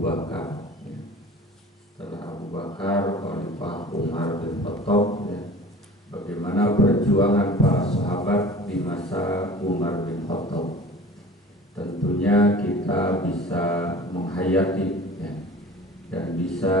Abu Bakar. Setelah Abu Bakar, Khalifah Umar bin Khattab, bagaimana perjuangan para sahabat di masa Umar bin Khattab. Tentunya kita bisa menghayati dan bisa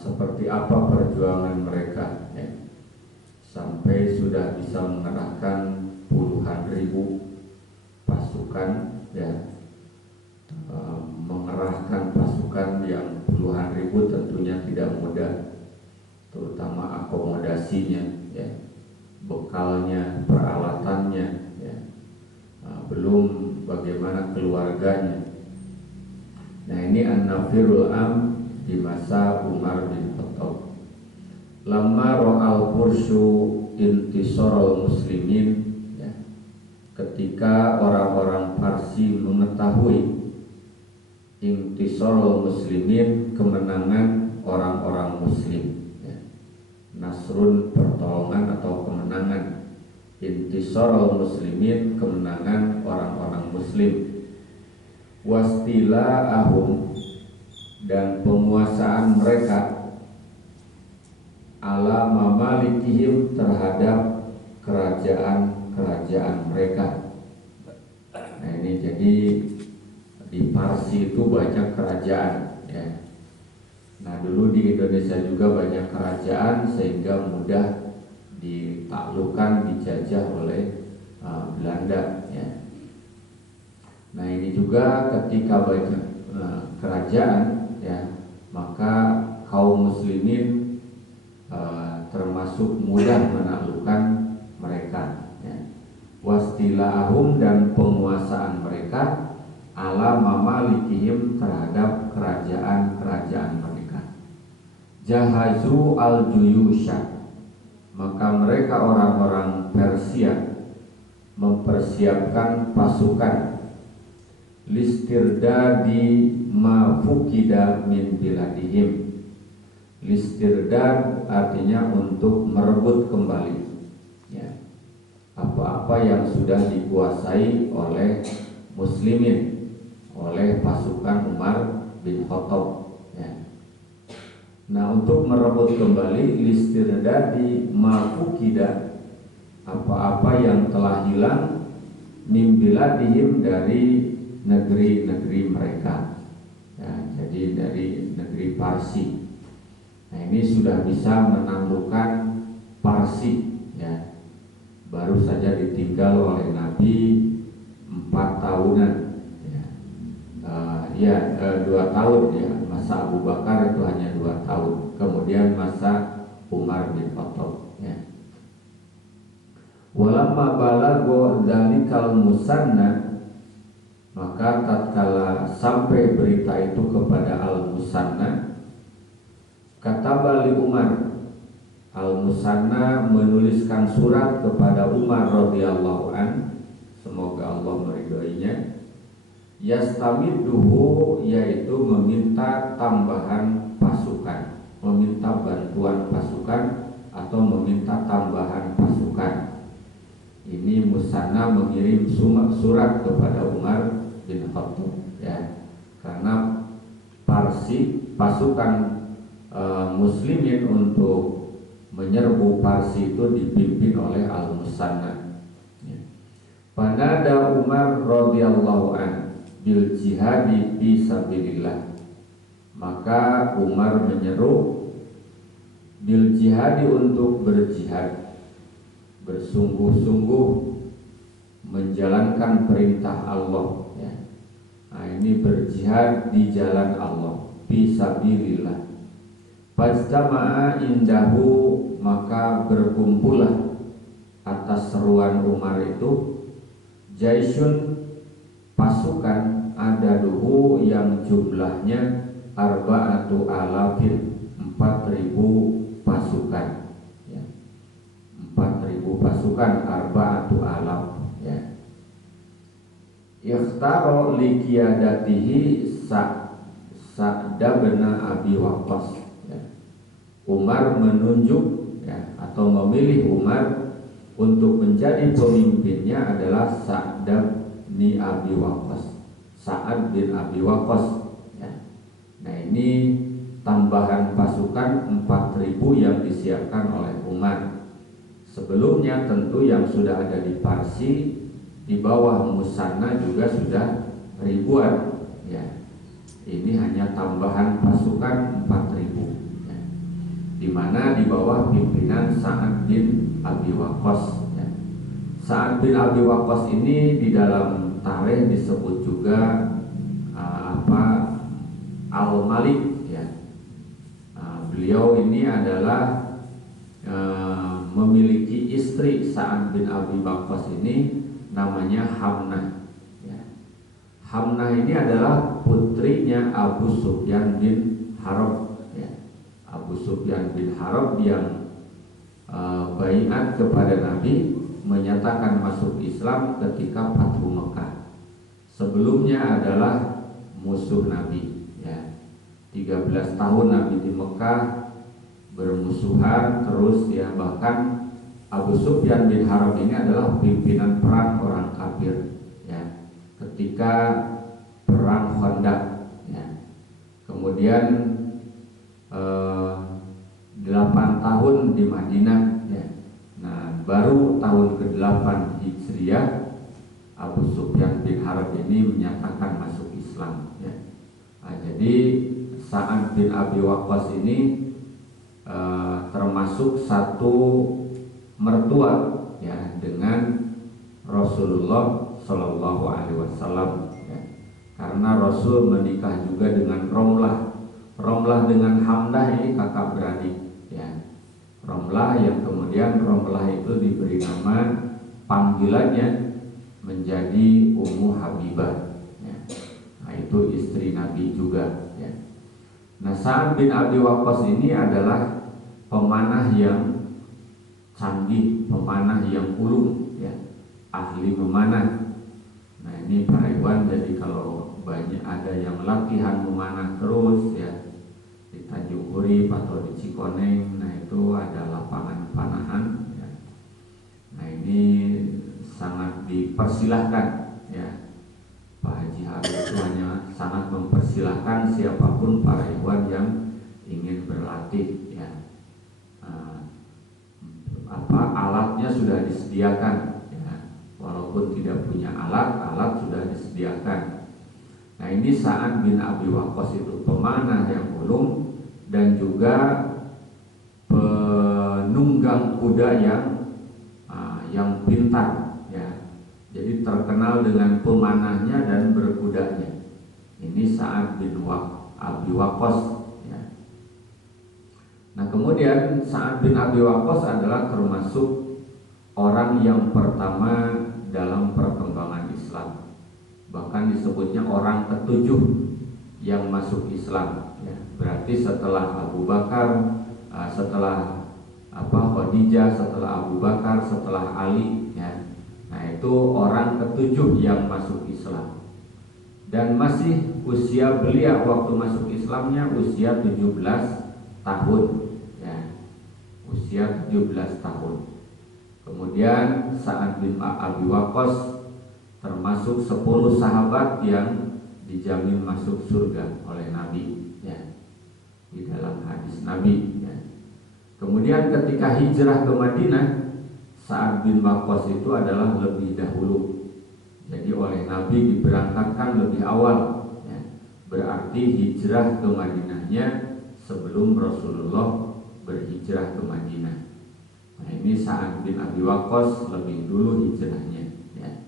seperti apa perjuangan mereka sampai sudah bisa mengerahkan puluhan ribu pasukan mengerahkan pasukan yang puluhan ribu tentunya tidak mudah, terutama akomodasinya, bekalnya, peralatannya, belum bagaimana keluarganya. Nah, ini an-nafirul am di masa Umar bin Khattab. Lamma ra'al fursyu intisarul muslimin, ketika orang-orang Parsi mengetahui intisarul muslimin, kemenangan orang-orang muslim, nasrun pertolongan atau kemenangan, intisarul muslimin kemenangan orang-orang muslim, wastila'ahum dan penguasaan mereka, ala mamalikihim terhadap kerajaan mereka. Nah, ini jadi di Parsi itu banyak kerajaan, Nah, dulu di Indonesia juga banyak kerajaan sehingga mudah ditaklukkan, dijajah oleh Belanda, Nah, ini juga ketika banyak kerajaan, maka kaum muslimin termasuk mudah menaklukkan mereka, wastila'ahum dan penguasaan mereka, ala mamalikihim terhadap kerajaan mereka. Jahazu al-juyusha, maka mereka orang-orang Persia mempersiapkan pasukan, listirdadi ma fukida min biladihim. Listirdad artinya untuk merebut kembali apa-apa yang sudah dikuasai oleh muslimin, oleh pasukan Umar bin Khattab, Nah, untuk merebut kembali, listirdadi ma fukida, apa-apa yang telah hilang, min biladihim dari negeri-negeri mereka, jadi dari negeri Parsi. Nah, ini sudah bisa menaklukkan Parsi, baru saja ditinggal oleh Nabi 4 tahunan, 2 tahun, masa Abu Bakar itu hanya 2 tahun, kemudian masa Umar bin Khattab, Walamma balagho dzalikal musanna, maka tatkala sampai berita itu kepada al-musanna, kata Bali Umar, al-musanna menuliskan surat kepada Umar radhiyallahu an, semoga Allah meridhoinya, yastamidduhu, yaitu meminta tambahan pasukan, meminta bantuan pasukan atau meminta tambahan pasukan. Ini musanna mengirim surat kepada Umar bin Khattab, karena Parsi, pasukan muslimin untuk menyerbu Parsi itu dipimpin oleh al-musanna. Panada Umar radhiyallahu an bil jihadi fi sabilillah, maka Umar menyeru bil jihadi untuk berjihad, bersungguh-sungguh menjalankan perintah Allah, Nah, ini berjihad di jalan Allah, fi sabilillah. Fajtama'a indahu, maka berkumpullah atas seruan Umar itu, jaisyun, pasukan, adaduhu yang jumlahnya arba'atu alafin, 4.000 pasukan, 4.000 pasukan, arba'atu alaf, Ikhtaro likiyadatihi Sa'da bin Abi Waqqas, Umar menunjuk, atau memilih Umar untuk menjadi pemimpinnya adalah Sa'd bin Abi Waqqas. Sa'ad bin Abi Waqqas ya. Nah, ini tambahan pasukan 4.000 yang disiapkan oleh Umar. Sebelumnya tentu yang sudah ada di Parsi di bawah Musanna juga sudah ribuan ya. Ini hanya tambahan pasukan 4.000 ya. Di mana di bawah pimpinan Sa'ad bin Abi Waqqas ya. Sa'ad bin Abi Waqqas ini di dalam tarikh disebut juga Al-Malik ya. Beliau ini adalah memiliki istri. Sa'ad bin Abi Waqqas ini namanya Hamnah ya. Hamnah ini adalah putrinya Abu Sufyan bin Harb ya. Abu Sufyan bin Harb yang baiat kepada Nabi, menyatakan masuk Islam ketika Fathu Mekah. Sebelumnya adalah musuh Nabi ya. 13 tahun Nabi di Mekah bermusuhan terus ya. Bahkan Abu Sufyan bin Harb ini adalah pimpinan perang orang kafir ya, ketika perang Khandaq ya. Kemudian 8 tahun di Madinah ya. Nah, baru tahun ke-8 Hijriah Abu Sufyan bin Harb ini menyatakan masuk Islam ya. Nah, jadi Sa'ad bin Abi Waqqas ini termasuk satu mertua ya dengan Rasulullah Shallallahu Alaihi Wasallam ya. Karena Rasul menikah juga dengan Romlah dengan Hamdah ini kakak beradik ya. Romlah yang kemudian Romlah itu diberi nama panggilannya menjadi Ummu Habibah ya. Nah, itu istri Nabi juga ya. Nah, Sa'ad bin Abi Waqqas ini adalah pemanah yang canggih, pemanah yang ulung ya, ahli memanah. Nah, ini para ikhwan, jadi kalau banyak ada yang latihan memanah terus ya di Tanjung Urip atau di Cikoneng, nah itu ada lapangan panahan ya. Nah, ini sangat dipersilahkan ya. Pak Haji Habib itu hanya sangat mempersilahkan siapapun para ikhwan yang ingin berlatih ya. Alatnya sudah disediakan ya. Walaupun tidak punya alat sudah disediakan. Nah, ini Sa'ad bin Abi Waqqas itu pemanah yang ulung dan juga penunggang kuda yang pintar ya. Jadi terkenal dengan pemanahnya dan berkudanya. Ini Sa'ad bin Abi Waqqas ya. Nah, kemudian Sa'ad bin Abi Waqqas adalah termasuk orang yang pertama dalam perkembangan Islam. Bahkan disebutnya orang ke-7 yang masuk Islam ya. Berarti setelah Abu Bakar, setelah Khadijah, setelah Abu Bakar, setelah Ali ya. Nah, itu orang ke-7 yang masuk Islam. Dan masih usia beliau waktu masuk Islamnya usia 17 tahun ya. Usia 17 tahun. Kemudian Sa'ad bin Abi Waqqas termasuk 10 sahabat yang dijamin masuk surga oleh Nabi ya, di dalam hadis Nabi ya. Kemudian ketika hijrah ke Madinah, Sa'ad bin Waqqas itu adalah lebih dahulu. Jadi oleh Nabi diberangkatkan lebih awal ya. Berarti hijrah ke Madinahnya sebelum Rasulullah berhijrah ke Madinah. Nah, ini Sa'ad bin Abi Waqqas lebih dulu hijrahnya ya.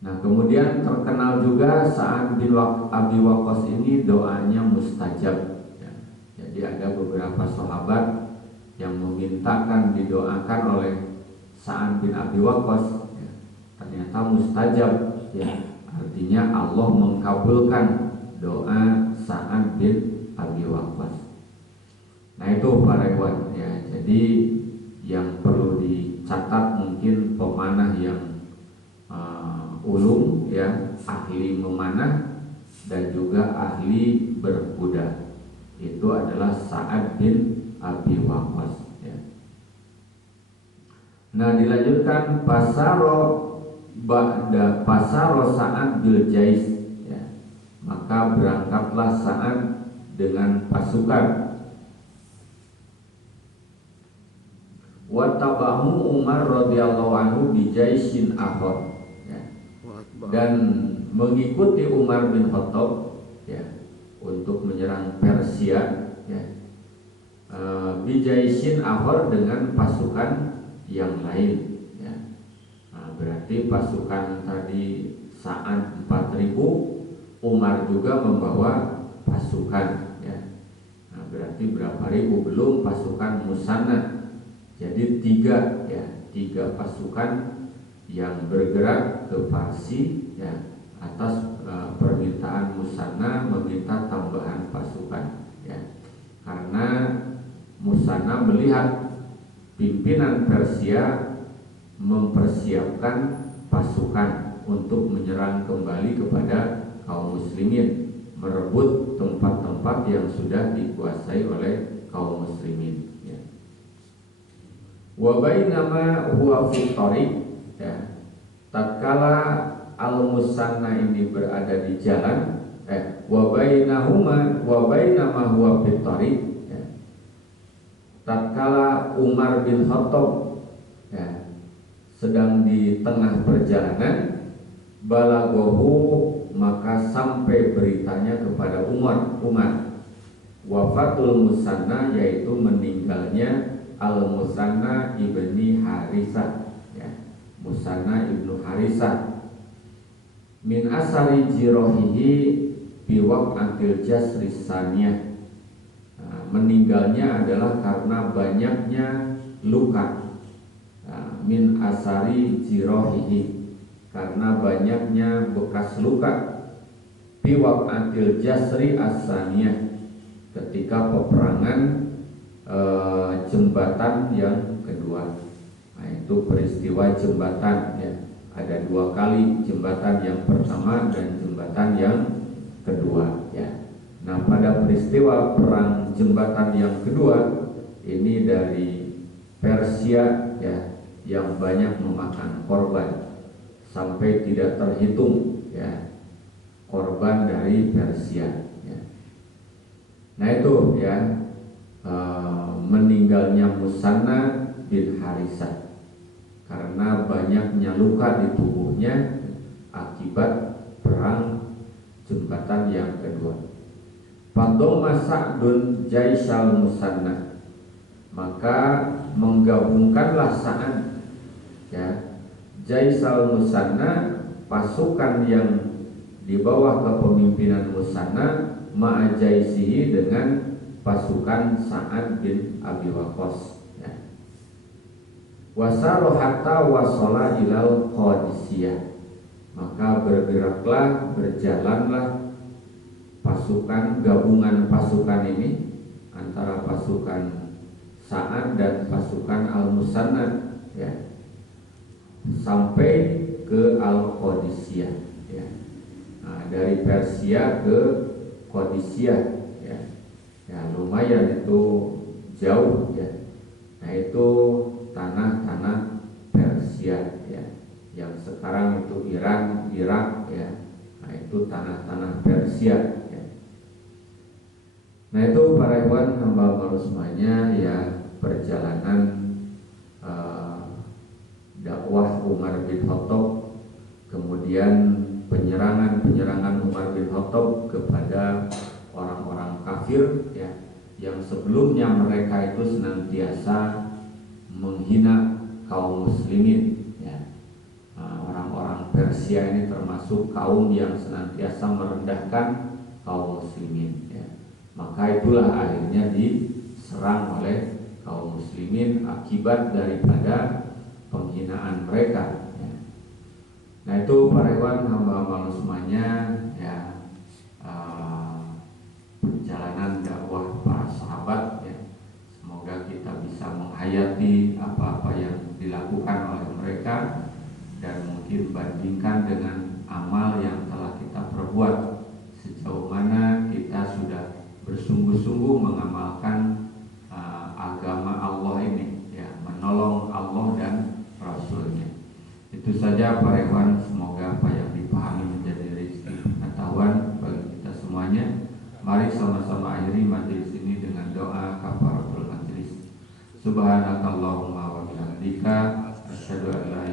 Nah, kemudian terkenal juga Sa'ad bin Abi Waqqas ini doanya mustajab ya. Jadi ada beberapa sahabat yang memintakan didoakan oleh Sa'ad bin Abi Waqqas ya. Ternyata mustajab ya. Artinya Allah mengkabulkan doa Sa'ad bin Abi Waqqas. Nah, itu para ikhwan ya. Jadi yang perlu dicatat mungkin pemanah yang ulung ya, ahli memanah dan juga ahli berkuda. Itu adalah Sa'ad bin Abi Waqqas ya. Nah, dilanjutkan pasaro Sa'ad bil Jais, ya. Maka berangkatlah Sa'ad dengan pasukan. Wa tabahu Umar radhiyallahu anhu bi jaisin akhar, ya. Dan mengikuti Umar bin Khattab, ya, untuk menyerang Persia, ya. Bi jaisin akhar dengan pasukan yang lain, ya. Nah, berarti pasukan tadi Sa'ad 4.000, Umar juga membawa pasukan, ya. Nah, berarti berapa ribu, belum pasukan Musanna. Jadi 3, ya, 3 pasukan yang bergerak ke Parsi, ya, atas permintaan Musanna meminta tambahan pasukan, ya. Karena Musanna melihat pimpinan Persia mempersiapkan pasukan untuk menyerang kembali kepada kaum muslimin, merebut tempat-tempat yang sudah dikuasai oleh kaum muslimin, ya. Wa bainama huwa fi thariq, ya. Tatkala al-Musanna ini berada di jalan, wa bainama huwa fi thariq, tatkala Umar bin Khattab, ya, sedang di tengah perjalanan, balaghahu, maka sampai beritanya kepada Umar wafatul Musanna, yaitu meninggalnya al-Musanna ibni Harisah, ya, Musanna ibnu Harisah, min asari jirohihi biwaqatil jasri saniyah. Meninggalnya adalah karena banyaknya luka, min asari jirohihi, karena banyaknya bekas luka, biwaqatil jasri asaniyah, ketika peperangan jembatan yang kedua. Nah, itu peristiwa jembatan, ya. Ada 2 kali, jembatan yang pertama dan jembatan yang kedua, ya. Nah, pada peristiwa perang jembatan yang kedua ini dari Persia, ya, yang banyak memakan korban sampai tidak terhitung, ya, korban dari Persia, ya. Nah, itu, ya, meninggalnya Musanna bin Harisah karena banyaknya luka di tubuhnya akibat perang jembatan yang kedua. Fadoma Sa'dun Jaisal Musanna, maka menggabungkanlah Sa'ad, ya, Jaisal Musanna, pasukan yang di bawah kepemimpinan Musanna, ma'a Jaisihi, dengan pasukan Sa'ad bin Abi Waqqas, ya. Wasaru hatta wasala ilal Qadisiyah, maka berjalanlah pasukan, gabungan pasukan ini antara pasukan Sa'ad dan pasukan al-Musanna, ya, sampai ke Al-Qadisiyah, ya. Nah, dari Persia ke Qadisiyah, ya. Ya, lumayan itu jauh, ya. Nah, itu tanah-tanah Persia, ya, yang sekarang itu Iran, Irak, ya. Nah, itu tanah-tanah Persia. Nah, itu para ikhwan hamba Allah semuanya, ya, perjalanan dakwah Umar bin Khattab, kemudian penyerangan Umar bin Khattab kepada orang-orang kafir, ya, yang sebelumnya mereka itu senantiasa menghina kaum muslimin, ya. Orang-orang Persia ini termasuk kaum yang senantiasa merendahkan kaum muslimin, ya. Maka itulah akhirnya diserang oleh kaum muslimin akibat daripada penghinaan mereka, ya. Nah, itu para ikhwan hamba-hamba semuanya, ya, perjalanan dakwah para sahabat, ya. Semoga kita bisa menghayati apa-apa yang dilakukan oleh mereka dan mungkin bandingkan dengan amal yang telah kita perbuat, sejauh mana kita sudah bersungguh-sungguh mengamalkan agama Allah ini, ya, menolong Allah dan saja Pak Rewan, semoga apa yang dipahami menjadi rezeki pengetahuan bagi kita semuanya. Mari sama-sama akhiri majelis ini dengan doa kafaratul majelis. Subhanakallahumma wa bihamdika asyhadu an la